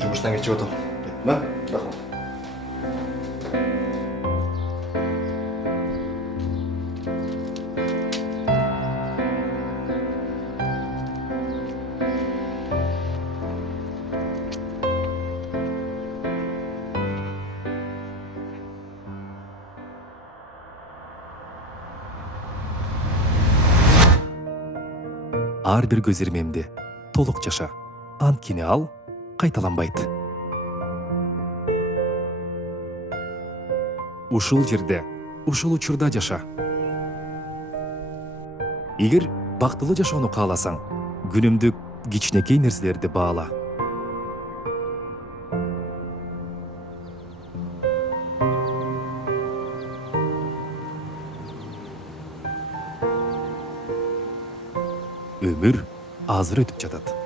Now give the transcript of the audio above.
жумуштан кечип отом. Кетма, рахмат. Ар бир көзөрмемди толук жаша. Анткени ал кайталанбайт. Ушул жерде, ушул учурда жаша. Эгер бактылуу жашоону кааласаң, күнүмдүк кичинекей нерселерди баала. Өмүр азыр өтүп жатат.